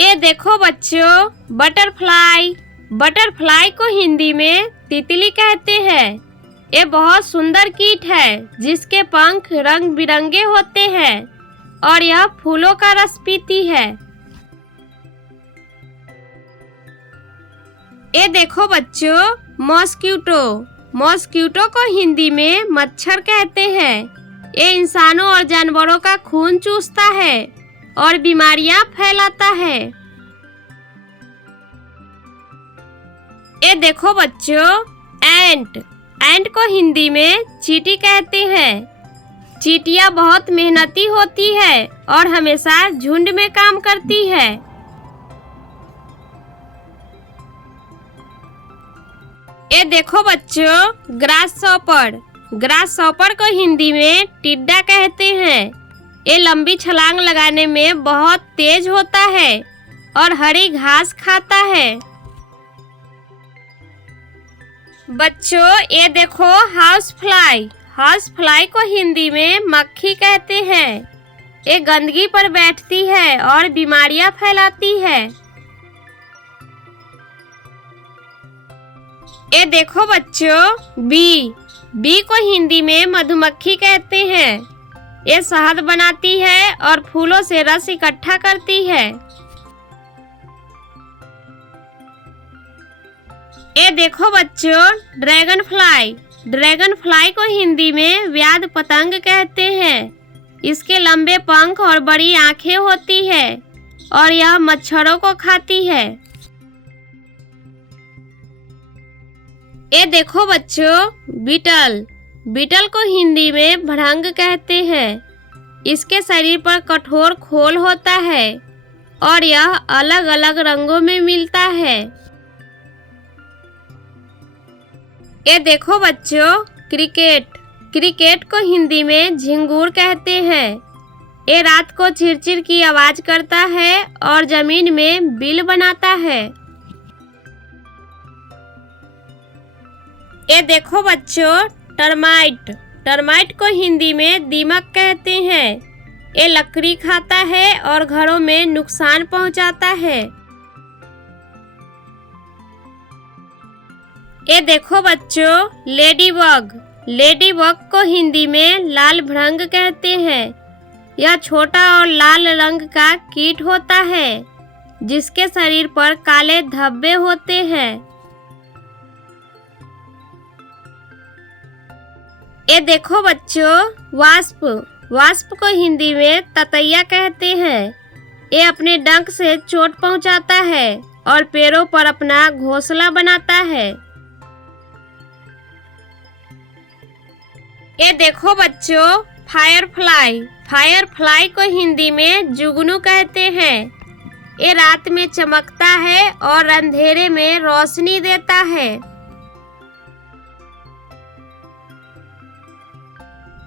ये देखो बच्चों, बटरफ्लाई। बटरफ्लाई को हिंदी में तितली कहते हैं। ये बहुत सुंदर कीट है जिसके पंख रंग बिरंगे होते हैं और यह फूलों का रस पीती है। ये देखो बच्चों, मॉस्क्यूटो। मॉस्क्यूटो को हिंदी में मच्छर कहते हैं। ये इंसानों और जानवरों का खून चूसता है और बीमारियां फैलाता है। ये देखो बच्चों, एंट। एंट को हिंदी में चींटी कहते हैं। चींटियां बहुत मेहनती होती है और हमेशा झुंड में काम करती है। ये देखो बच्चों, ग्रासहॉपर। ग्रासहॉपर को हिंदी में टिड्डा कहते हैं। ये लंबी छलांग लगाने में बहुत तेज होता है और हरी घास खाता है। बच्चों, ये देखो हाउस फ्लाई। हाउस फ्लाई को हिंदी में मक्खी कहते हैं। ये गंदगी पर बैठती है और बीमारियां फैलाती है। ये देखो बच्चों, बी। बी को हिंदी में मधुमक्खी कहते हैं। ये शहद बनाती है और फूलों से रस इकट्ठा करती है। ये देखो बच्चों, ड्रैगन फ्लाई। ड्रैगन फ्लाई को हिंदी में व्याध पतंग कहते हैं। इसके लंबे पंख और बड़ी आंखें होती है और यह मच्छरों को खाती है। ये देखो बच्चों, बीटल। बीटल को हिंदी में भड़ंग कहते हैं। इसके शरीर पर कठोर खोल होता है और यह अलग अलग रंगों में मिलता है। ये देखो बच्चों, क्रिकेट। क्रिकेट को हिंदी में झिंगूर कहते हैं। ये रात को चिरचिर की आवाज करता है और जमीन में बिल बनाता है। ये देखो बच्चों, टर्माइट। टर्माइट को हिंदी में दीमक कहते हैं। ये लकड़ी खाता है और घरों में नुकसान पहुंचाता है। ये देखो बच्चों, लेडीबग। लेडीबग को हिंदी में लाल भृंग कहते हैं। यह छोटा और लाल रंग का कीट होता है जिसके शरीर पर काले धब्बे होते हैं। ये देखो बच्चों, वास्प। वास्प को हिंदी में ततैया कहते हैं। ये अपने डंक से चोट पहुंचाता है और पेड़ों पर अपना घोंसला बनाता है। ये देखो बच्चों, फायरफ्लाई। फायरफ्लाई को हिंदी में जुगनू कहते हैं। ये रात में चमकता है और अंधेरे में रोशनी देता है।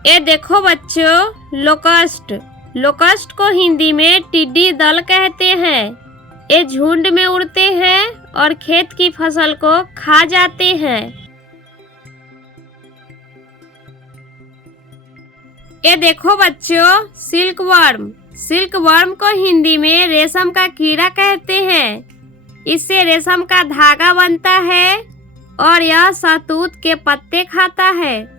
ये देखो बच्चों, लोकस्ट। लोकस्ट को हिंदी में टिड्डी दल कहते हैं। ये झुंड में उड़ते हैं और खेत की फसल को खा जाते हैं। ये देखो बच्चों, सिल्क वर्म। सिल्क वर्म को हिंदी में रेशम का कीड़ा कहते हैं। इससे रेशम का धागा बनता है और यह शहतूत के पत्ते खाता है।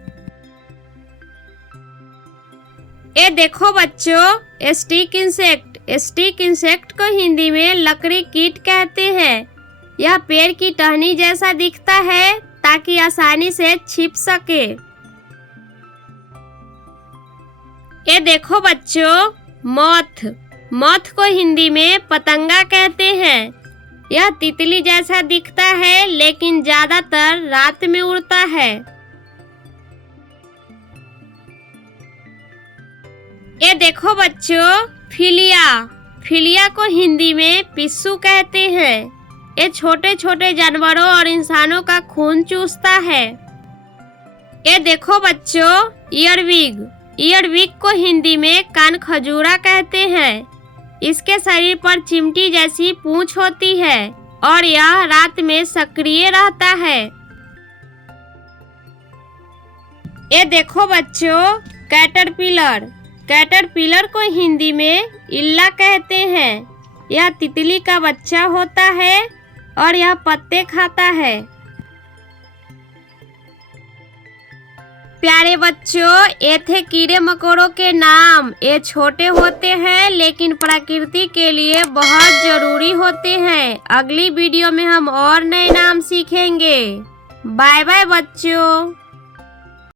ये देखो बच्चों, स्टिक इंसेक्ट। स्टिक इंसेक्ट को हिंदी में लकड़ी कीट कहते हैं। यह पेड़ की टहनी जैसा दिखता है ताकि आसानी से छिप सके। ये देखो बच्चों, मॉथ। मॉथ को हिंदी में पतंगा कहते हैं। यह तितली जैसा दिखता है लेकिन ज्यादातर रात में उड़ता है। ये देखो बच्चों, फिलिया। फिलिया को हिंदी में पिस्सू कहते हैं। ये छोटे छोटे जानवरों और इंसानों का खून चूसता है। ये देखो बच्चों, ईयरविग। ईयरविग को हिंदी में कान खजूरा कहते हैं। इसके शरीर पर चिमटी जैसी पूंछ होती है और यह रात में सक्रिय रहता है। ये देखो बच्चों, कैटरपिलर। कैटरपिलर को हिंदी में इल्ला कहते हैं। यह तितली का बच्चा होता है और यह पत्ते खाता है। प्यारे बच्चों, ये थे कीड़े मकोड़ों के नाम। ये छोटे होते हैं लेकिन प्रकृति के लिए बहुत जरूरी होते हैं। अगली वीडियो में हम और नए नाम सीखेंगे। बाय बाय बच्चों।